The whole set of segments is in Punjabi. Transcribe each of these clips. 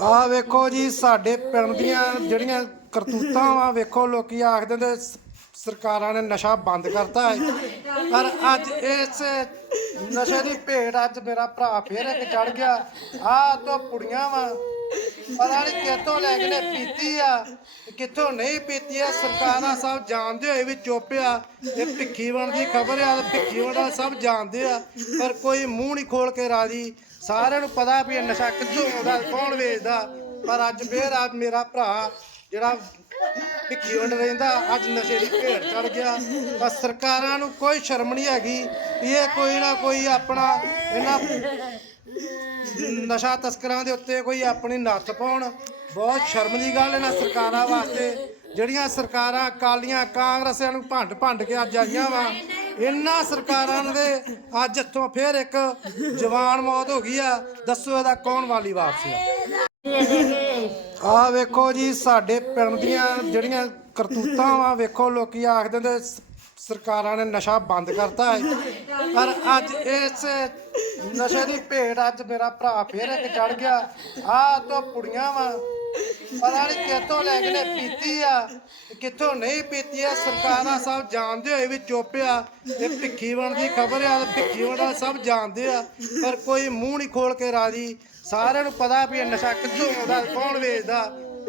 ਆਹ ਵੇਖੋ ਜੀ, ਸਾਡੇ ਪਿੰਡ ਦੀਆਂ ਜਿਹੜੀਆਂ ਕਰਤੂਤਾਂ ਵਾ, ਵੇਖੋ ਲੋਕੀ ਆਖਦੇ ਨੇ ਸਰਕਾਰਾਂ ਨੇ ਨਸ਼ਾ ਬੰਦ ਕਰਤਾ ਹੈ। ਪਰ ਅੱਜ ਇਸ ਨਸ਼ੇ ਦੀ ਭੇਟ ਅੱਜ ਮੇਰਾ ਭਰਾ ਫੇਰ ਇੱਕ ਚੜ ਗਿਆ। ਆ ਤੋਂ ਪੁੜੀਆਂ ਵਾ। ਪਤਾ ਨਹੀਂ ਕਿੱਥੋਂ ਲੈ ਕੇ ਨੇ ਪੀਤੀ ਆ ਕਿੱਥੋਂ ਨਹੀਂ ਪੀਤੀ ਆ। ਸਰਕਾਰਾਂ ਸਭ ਜਾਣਦੇ ਹੋਏ ਵੀ ਚੁੱਪ ਆ। ਇਹ ਭਿੱਖੀ ਬਣ ਦੀ ਖਬਰ ਆ ਤੇ ਭਿੱਖੀ ਬਣਾ ਸਭ ਜਾਣਦੇ ਆ। ਪਰ ਕੋਈ ਮੂੰਹ ਨਹੀਂ ਖੋਲ ਕੇ ਰਾਜੀ। ਸਾਰਿਆਂ ਨੂੰ ਪਤਾ ਵੀ ਇਹ ਨਸ਼ਾ ਕਿੱਥੋਂ ਆਉਂਦਾ, ਕੌਣ ਵੇਚਦਾ। ਪਰ ਅੱਜ ਫੇਰ ਆ ਮੇਰਾ ਭਰਾ, ਜਿਹੜਾ ਭਿੱਖੀ ਵੰਡ ਰਹਿੰਦਾ? ਅੱਜ ਨਸ਼ੇ ਦੀ ਭੇਟ ਚੜ ਗਿਆ। ਪਰ ਸਰਕਾਰਾਂ ਨੂੰ ਕੋਈ ਸ਼ਰਮ ਨਹੀਂ ਹੈਗੀ। ਇਹ ਕੋਈ ਨਾ ਕੋਈ ਆਪਣਾ ਇਹਨਾਂ ਨਸ਼ਾ ਤਸਕਰਾਂ ਦੇ ਉੱਤੇ ਕੋਈ ਆਪਣੀ ਨੱਥ ਪਾਉਣ। ਬਹੁਤ ਸ਼ਰਮ ਦੀ ਗੱਲ ਇਹਨਾਂ ਸਰਕਾਰਾਂ ਵਾਸਤੇ। ਜਿਹੜੀਆਂ ਸਰਕਾਰਾਂ ਅਕਾਲੀਆਂ, ਕਾਂਗਰਸੀਆਂ ਨੂੰ ਭੰਡ ਭੰਡ ਕੇ ਅੱਜ ਆਈਆਂ ਵਾ, ਇਹਨਾਂ ਸਰਕਾਰਾਂ ਦੇ ਅੱਜ ਇੱਥੋਂ ਫੇਰ ਇੱਕ ਜਵਾਨ ਮੌਤ ਹੋ ਗਈ ਆ। ਦੱਸੋ ਇਹਦਾ ਕੌਣ ਵਾਲੀ ਵਾਪਸੀ ਆ? ਆ ਵੇਖੋ ਜੀ, ਸਾਡੇ ਪਿੰਡ ਦੀਆਂ ਜਿਹੜੀਆਂ ਕਰਤੂਤਾਂ ਵਾ, ਵੇਖੋ ਲੋਕੀ ਆਖਦੇ ਨੇ ਸ- ਸਰਕਾਰਾਂ ਨੇ ਨਸ਼ਾ ਬੰਦ ਕਰਤਾ ਹੈ। ਪਰ ਅੱਜ ਇਸ ਨਸ਼ੇ ਦੀ ਭੇਟ ਅੱਜ ਮੇਰਾ ਭਰਾ ਫੇਰ ਇੱਕ ਚੜ ਗਿਆ। ਆ ਤੋਂ ਪੁੜੀਆਂ ਵਾ। ਪਤਾ ਨਹੀਂ ਕਿੱਥੋਂ ਲੈ ਕੇ ਨੇ ਪੀਤੀ ਆ, ਕਿੱਥੋਂ ਨਹੀਂ ਪੀਤੀ ਆ, ਸਰਕਾਰਾਂ ਸਭ ਜਾਣਦੇ ਹੋਏ ਵੀ ਚੁੱਪ ਆ। ਤੇ ਭਿੱਖੀ ਬਣ ਦੀ ਖਬਰ ਆ, ਤੇ ਭਿੱਖੀ ਬਣਾ ਸਭ ਜਾਣਦੇ ਆ, ਪਰ ਕੋਈ ਮੂੰਹ ਨਹੀਂ ਖੋਲ ਕੇ ਰਾਜੀ। ਸਾਰਿਆਂ ਨੂੰ ਪਤਾ ਵੀ ਇਹ ਨਸ਼ਾ ਕਿੱਥੋਂ ਆਉਂਦਾ, ਕੌਣ ਵੇਚਦਾ।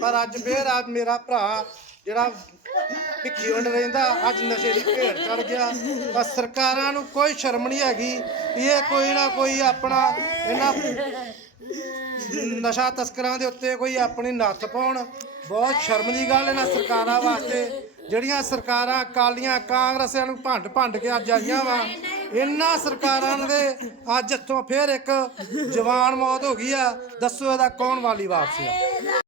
ਪਰ ਅੱਜ ਫੇਰ ਆ ਮੇਰਾ ਭਰਾ ਜਿਹੜਾ ਭਿੱਖੀ ਵੰਡ ਰਹਿੰਦਾ, ਅੱਜ ਨਸ਼ੇ ਦੀ ਭੇਟ ਚੜ ਗਿਆ। ਪਰ ਸਰਕਾਰਾਂ ਨੂੰ ਕੋਈ ਸ਼ਰਮ ਨਹੀਂ ਹੈਗੀ ਇਹ ਕੋਈ ਨਾ ਕੋਈ ਆਪਣਾ ਇਹਨਾਂ ਨਸ਼ਾ ਤਸਕਰਾਂ ਦੇ ਉੱਤੇ ਕੋਈ ਆਪਣੀ ਨੱਥ ਪਾਉਣ। ਬਹੁਤ ਸ਼ਰਮ ਦੀ ਗੱਲ ਇਹਨਾਂ ਸਰਕਾਰਾਂ ਵਾਸਤੇ। ਜਿਹੜੀਆਂ ਸਰਕਾਰਾਂ ਅਕਾਲੀਆਂ, ਕਾਂਗਰਸੀਆਂ ਨੂੰ ਭੰਡ ਭੰਡ ਕੇ ਅੱਜ ਆਈਆਂ ਵਾ ਇਹਨਾਂ ਸਰਕਾਰਾਂ ਦੇ ਅੱਜ ਇੱਥੋਂ ਫੇਰ ਇੱਕ ਜਵਾਨ ਮੌਤ ਹੋ ਗਈ ਆ। ਦੱਸੋ ਇਹਦਾ ਕੌਣ ਵਾਲੀ ਵਾਪਸ ਆ?